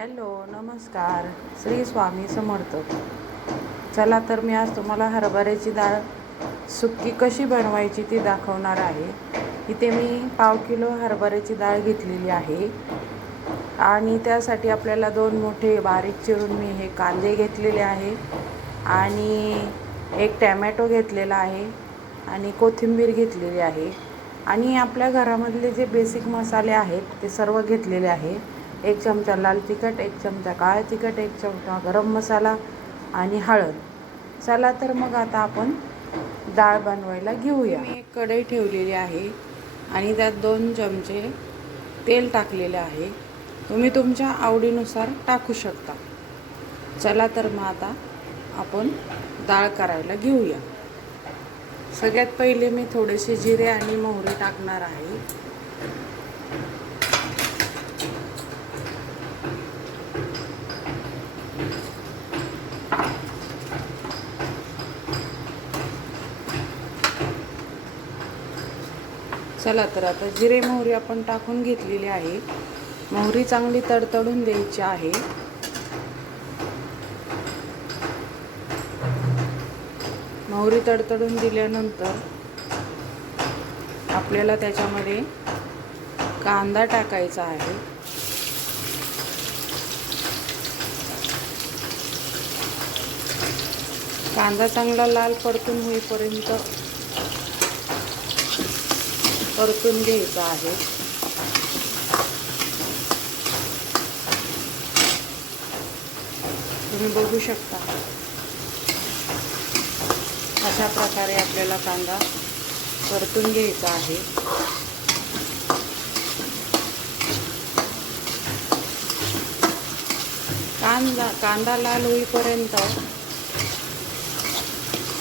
Hello, नमस्कार. श्री स्वामी समर्थ. चला तर मी आज तुम्हाला हरभऱ्याची डाळ सुक्की कशी बनवायची ती दाखवणार आहे. इथे मी 1/2 किलो हरभऱ्याची डाळ घेतलेली आहे आणि त्यासाठी आपल्याला 2 मोठे बारीक चिरून मी हे कांदे घेतलेले आहे आणि 1 टॅमॅटो घेतलेला आहे आणि कोथिंबीर घेतलेली आहे आणि आपल्या घरामधले जे बेसिक मसाले आहेत ते सर्व घेतलेले आहे. 1 चमचा लाल तिखट, 1 चमचा काळा तिखट, 1 चमचा गरम मसाला आणि हळद. चला तर मग आता आपण डाळ बनवायला घेऊया. मी एक कढई ठेवलेली आहे आणि त्यात 2 चमचे तेल टाकलेले आहे. तुम्ही तुमच्या आवडीनुसार टाकू शकता. चला तर मग आता आपण डाळ करायला घेऊया. सगळ्यात पहिले मी थोडेसे जिरे आणि मोहरी टाकणार आहे. चला तर आता जिरे मोहरी आपण टाकून घेतलेली आहे. मोहरी चांगली तडतडून द्यायची आहे. मोहरी तडतडून दिल्यानंतर आपल्याला त्याच्यामध्ये कांदा टाकायचा आहे. कांदा चांगला लाल परतून होईपर्यंत परतून घ्यायचा आहे. तुम्ही बघू शकता अशा प्रकारे आपल्याला कांदा परतून घ्यायचा आहे. कांदा लाल होईपर्यंत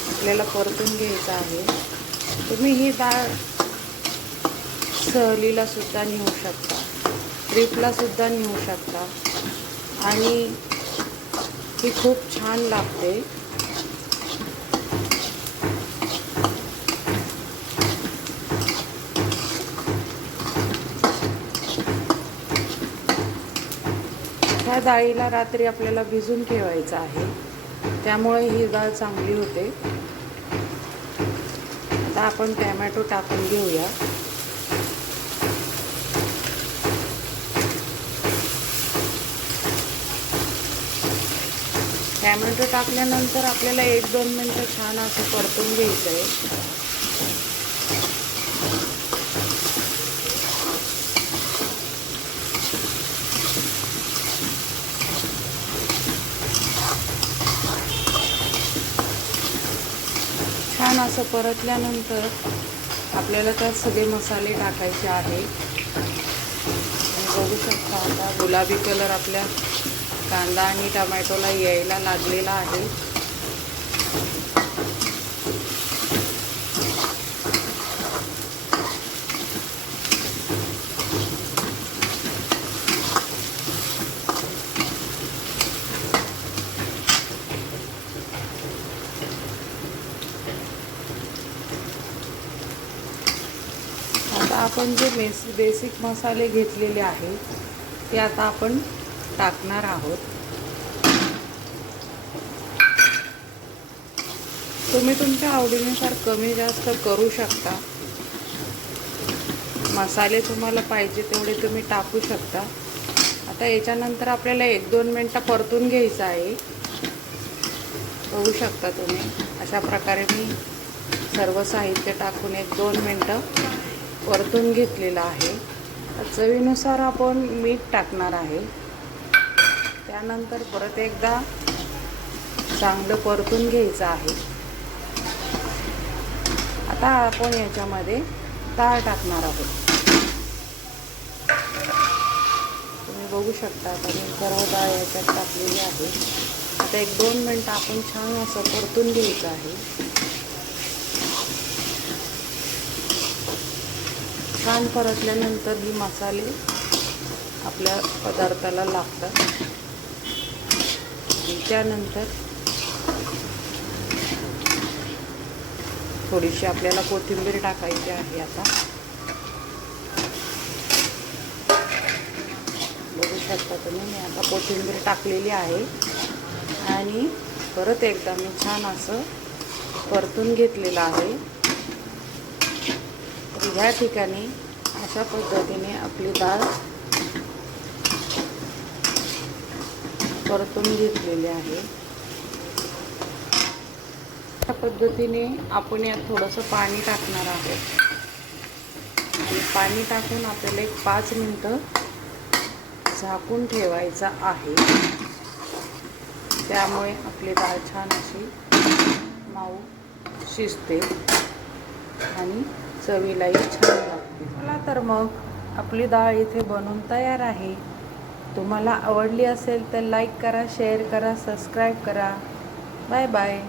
आपल्याला परतून घ्यायचा आहे. तुम्ही ही डाळ सहलीला सुद्धा नेऊ शकता, ट्रिपला सुद्धा नेऊ शकता आणि ही खूप छान लागते. ह्या डाळीला रात्री आपल्याला भिजून ठेवायचं आहे, त्यामुळे ही डाळ चांगली होते. आता आपण टॅमॅटो टाकून घेऊया. टॅमॅटो टाकल्यानंतर आपल्याला 1-2 मिनटं छान असं परतून घ्यायचं आहे. छान असं परतल्यानंतर आपल्याला त्यात सगळे मसाले टाकायचे आहे. बघू शकता आता गुलाबी कलर आपल्या कांदा आणि टमॅटोला यायला लागलेला आहे. आता आपण जे बेसिक मसाले घेतलेले आहेत ते आता आपण टाकणार आहोत. तुम्ही तुमच्या आवडीनुसार कमी जास्त करू शकता. मसाले तुम्हाला पाहिजे तेवढे तुम्ही टाकू शकता. आता याच्यानंतर आपल्याला 1-2 मिनटं परतून घ्यायचं आहे. बघू शकता तुम्ही अशा प्रकारे मी सर्व साहित्य टाकून 1-2 मिनटं परतून घेतलेलं आहे. चवीनुसार आपण मीठ टाकणार आहे. त्यानंतर परत एकदा चांगलं परतून घ्यायचं आहे. आता आपण याच्यामध्ये डाळ टाकणार आहोत. तुम्ही बघू शकता आता मी सर्व डाळ याच्यात टाकलेली आहे. आता 1-2 मिनटं आपण छान असं परतून घ्यायचं आहे. छान परतल्यानंतर ही मसाले आपल्या पदार्थाला लागतात. त्यानंतर थोडीशी आपल्याला कोथिंबीर टाकायची आहे. आता बघू शकता तुम्ही. मी आता कोथिंबीर टाकलेली आहे आणि परत एकदा मी छान असं परतून घेतलेलं आहे. तर ह्या ठिकाणी अशा पद्धतीने आपली डाळ परतून घेतलेली आहे. अशा पद्धतीने आपण यात थोडंसं पाणी टाकणार आहोत आणि पाणी टाकून आपल्याला एक 5 मिनटं झाकून ठेवायचा आहे. त्यामुळे आपली डाळ छान अशी मऊ शिजते आणि चवीलाही छान लागते. चला तर मग आपली डाळ इथे बनवून तयार आहे. तुम्हाला आवडली असेल तर लाईक करा, शेअर करा, सबस्क्राईब करा. Bye bye.